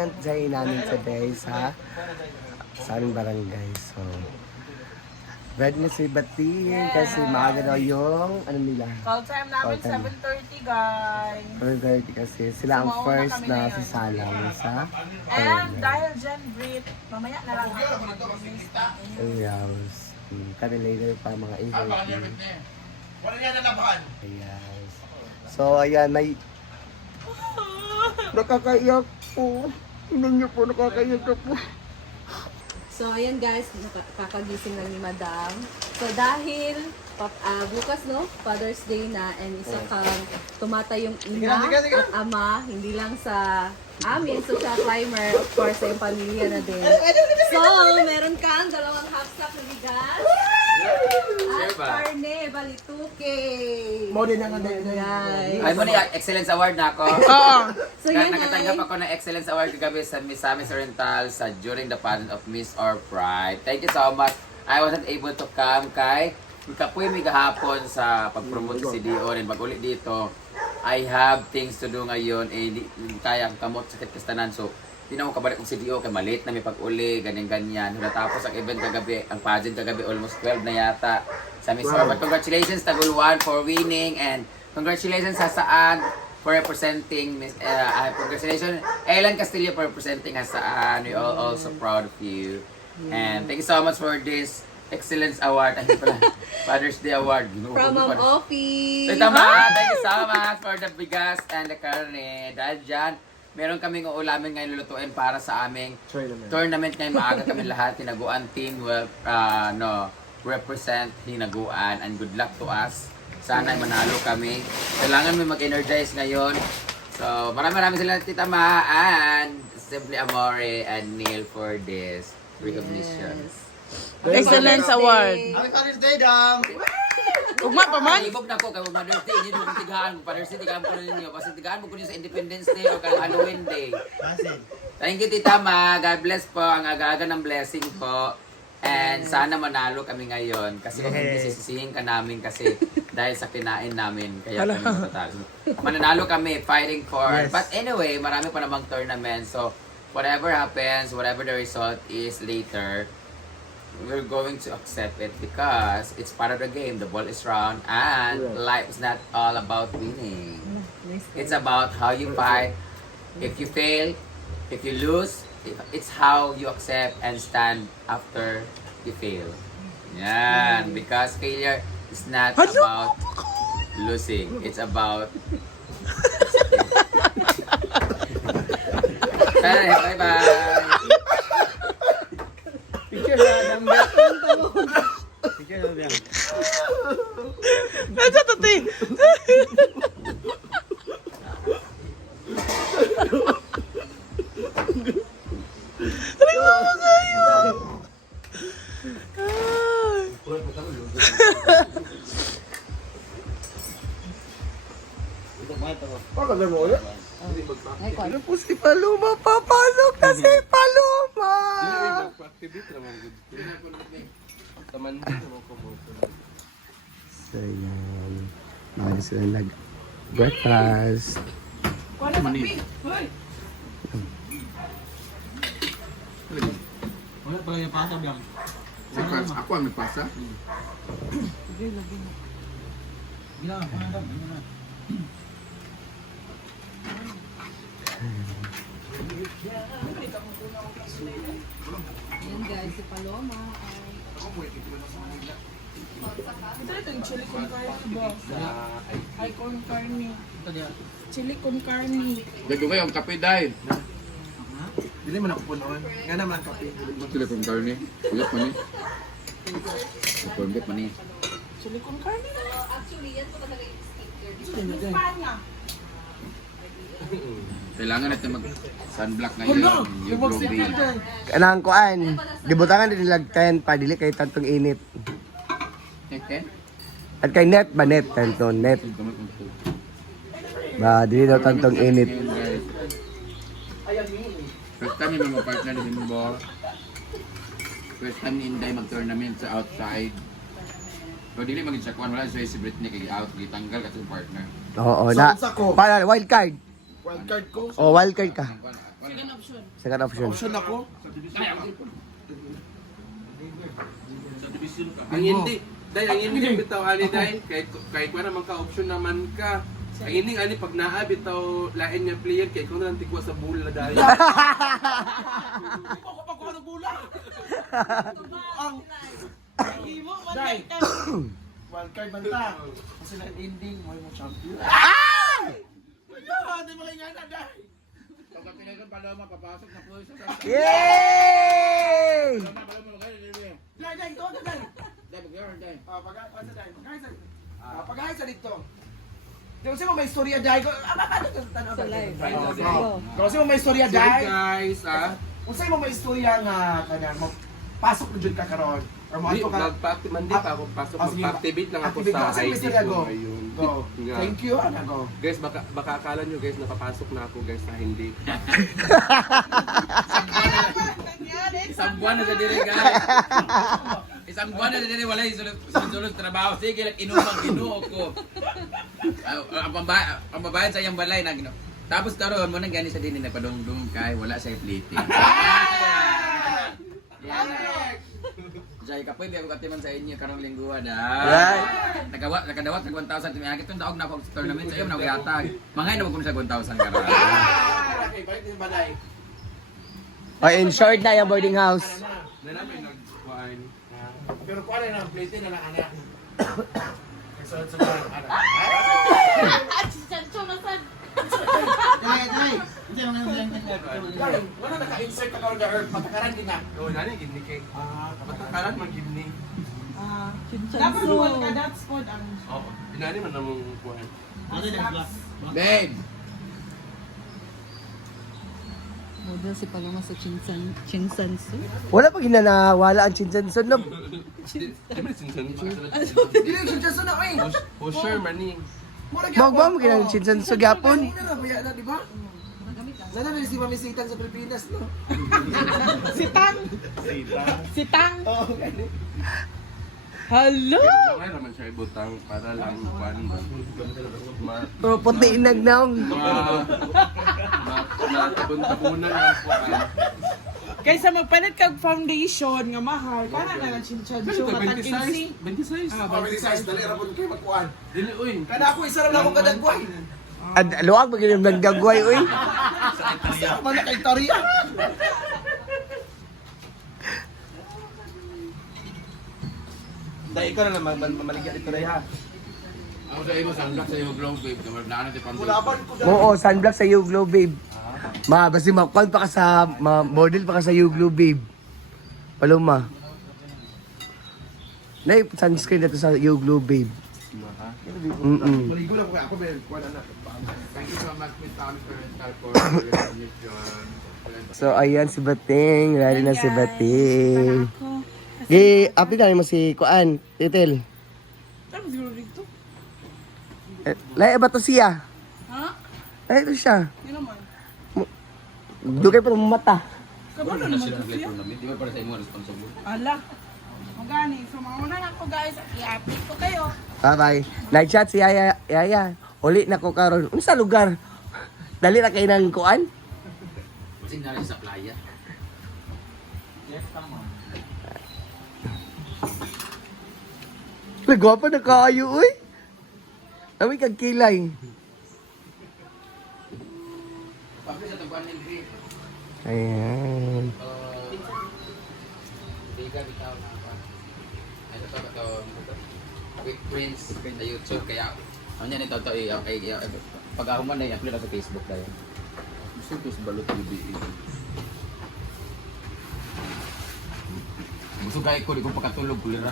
engagement day namin today sa aming barangay. So, ready na si Batin kasi maaga daw yung ano nila. Call time namin, 7:30 guys. 7:30 kasi sila ang So, mauna first kami na ngayon. sasalang sa And dahil dyan, Brit, mamaya na lang ako mag-release. Yes. Kami later pa mga 8:30. Wala niya nalabahan. Yes. So, ayan, may... Nakakaiyak po. Inan niyo po, nakakaiyak po. So, ayan guys, kakagising lang ni Madam. So, dahil bukas, no? Father's Day na and isa kang tumatay yung ina at ama, hindi lang sa amin, social climber, of course, sa yung pamilya na din. So, meron kang 2 half sack na bigas at karne, balituke. Mo din ang Guys. Ay mo ni Excellence Award na ako. So, yun Nakatanggap ay, ako ng Excellence Award kagabi sa Miss Oriental sa during the pageant of Miss or Pride. Thank you so much. I wasn't able to come kay kapoy may gahapon sa pag-promote si Dion and mag-uli dito. I have things to do ngayon di kaya ang kamot sakit kastanan so di na ako kabalik kong CDO kay maliit na may pag-uli, ganyan-ganyan. Natapos ang event kagabi, ang pageant kagabi, almost 12 na yata sa Miss Or. But congratulations Tagul 1 for winning and congratulations sa Saan for representing Miss, congratulations Ellen Castillo for representing Hasaan. We all also proud of you. And thank you so much for this Excellence Award. Ay, pala, Father's Day Award. from Ma'am Offie. Tama, thank you so much for the bigas and the karne. Dahil dyan, meron kaming uulamin ngayon lulutuin para sa aming tournament ngayon. Maaga kami lahat. Hinaguan team will represent Hinaguan and good luck to us. Sana manalo kami. Kailangan may mag-energize ngayon. So, maraming salamat Tita Ma and Simply Amore and Neil for this recognition. Excellence Award. Happy Father's Day, Dam! Ugma pa man? Ibog na ko kay Mother's Day, hindi mo tigaan mo. Father's Day, tigaan ko na ninyo. Kasi tigaan mo ko sa Independence Day o kay Halloween Day. Thank you, Tita Ma. God bless po. Ang aga-aga ng blessing po. And sana manalo kami ngayon. Kasi kung hindi sisisihin ka namin kasi dahil sa kinain namin. Kaya kami matatalo. Mananalo kami, fighting for. But anyway, marami pa namang tournament. So, whatever happens, whatever the result is later, we're going to accept it because it's part of the game. The ball is round and life is not all about winning. It's about how you fight. If you fail, if you lose, it's how you accept and stand after you fail. Yan. Because failure is not about losing. It's about... Bye-bye. Picture na, Dambet. Picture na, Dambet. Nasa tati. Pagkagal mo ulit? Ano po si Paloma? Papasok na si Paloma! So yan. Mga sila nag-breakfast. Wala pala yung pasa, Dam. Ako ang nagpasa. Gila, Dam. Ayan guys, si Paloma ay... Ito yung chili con carne ba? Ay con carne. Chili con carne. Dago ba yung kape dahil? Dili man ako punoan. Nga naman ang kape. Sila kong karne. Ulit pa ni. Ulit pa ni. Chili con carne. Actually, yan po talaga yung sticker. Espanya. Kailangan natin mag-sunblock ngayon. Yung globing. Kanang kuan, dibutangan din nilag 10 pa dili kay tantong init. Okay? At kay net ba net tantong net. Ba dili daw tantong init. First time yung mga partner ni Bimbo. First time ni Inday mag-tournament sa outside. So dili maging sakwan wala so si Britney kay out gitanggal kasi partner. Oo na. Para wild card. Wildcard ko. Oh, wild card ka. option. Second option. Option ako. Ang hindi, dahil ang hindi bitaw ani dahil kay ko naman ka option naman ka. Ang hindi ani pag naa bitaw lain nga player kay ko na lang tikwa sa bula dahil. Ako pa ko ng bola. Ang Imo, Dai. matay ka. wildcard banta. Kasi na ending mo yung champion. Ayun, di mo kaya na dai. Kapag pinagod paloma papasok na po sa Yay! Dai, dai, to, dai. Dai bugyan dai. Pag-ahit sa dito. Kasi mo may istorya dai ko. Sa live. Kasi mo may istorya So dai. guys, Unsay mo may istorya nga kanang mo pasok na jud ka karon or mo Di, ato ka mandi pa ako pasok, Ah, sige, mag-activate lang ako activate ka. sa Sige, ID Mr. ko Yago. ngayon. Go. Nga. Thank you, ana go. Guys, baka akala nyo guys, napapasok na ako guys na hindi. Isang buwan na sa diri, guys. Isang buwan na sa diri, wala yung sulod trabaho. Sige, inuman, ginuo ko. Ang babayad sa iyang balay, nagino. Tapos karon mo nang gani sa dini nagpadungdung kay wala sa plating. Yan na. Jay ka pwede ako katiman sa inyo karong lingguhan Right. Nakadawat ng 1,000 tumihagit tong daog na ako sa tournament sa iyo na yatag. Mangay na ko sa 1,000 karon. Okay, balik din balay. Oh, in short na yung boarding house. Na namin nagkuhan. Pero kuha na ng plate na lang ana. So ana. At si Chancho na sad. Karon, wala naka-insert ka karon the earth patakaran din na. Oo, nani gini kay. Patakaran man gini. Dapat duwal ka that spot ang Oo, dinani man namong kuhan. Babe. Model si Paloma sa Chinsan Su. Wala pag hinanawala ang chinsanson no. Di man sinsan. Dili siya sa na oy. Oh, sure mani. Magwa mo ginang chinsanson gyapon. Kanina na buya na, di ba? Sana na si Mami Sitan sa Pilipinas, no? si Tang. Si Tang. Oo, ganun. Hello. Kaya naman siya ibutang para lang kuhan ba. Oh, puti nagnaong. Matabon-tabunan ang kuhan. Kaysa magpalit kag foundation nga mahal, kana na lang Chancho matag 26. 26. Mami Size, dali rapon kayo magkuhan. Dili uy. Kada ako, isa lang ako kadagway. Luwag pag yung nagdagway, uy. Sa man na kay Toria. Dahil ikaw na lang mamaligyan dito na ha. Ako sa imo sunblock sa iyo globe babe, kamar na natin pang. Mulaban ko dahil. Oo, sunblock sa Yuglo, babe. Basi makpan pa ka sa, model pa ka sa Yuglo, babe. Paloma. Nay, sunscreen na to sa Yuglo, babe. Maligo lang ko kaya ako, men. Kuha na. Thank you so much Miss Tommy Parental for your recognition. So, ayan si Bating. Ready na si Bating. Update na mo si Kuan, Titil. Ano siguro dito? Laya ba to siya? Ha? Laya to siya. Yun naman. Dugay pa ng mata. Kabalo naman to siya. Di ba para sa imo responsible? Ala. Magani. So mauna na ako guys. I-update ko kayo. Bye-bye. Nag-chat si Yaya. Uli na ko karon. Unsa lugar? Dali na kay nang Kuan? Kasi na sa playa. Nagwapa na kaayo, uy. Kami kag kilay. Pagka sa tagpuan ng grip. Ayan. Tiga bitaw na pa. Ano to Quick Prince sa YouTube kaya ano yan ito pag ahuman na i-upload na sa Facebook na yan. Gusto ko sa balot ng BE. Gusto kaya ko di ko pakatulog kulira.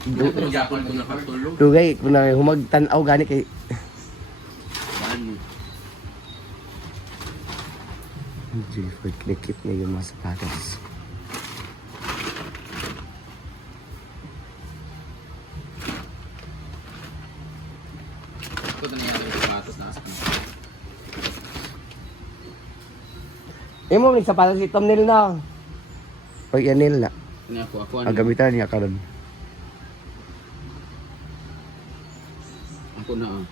Hindi ko japon ko nakatulog. Dugay kung na humagtanaw gani kay Ano? Jefford klikit na yung mga sapatos. Ito na yan yung sapatos na ask. Imo ni sapatos si Tom Nil na. Pag yan nil na. Ini ako Ang gamitan niya karon. Ako na.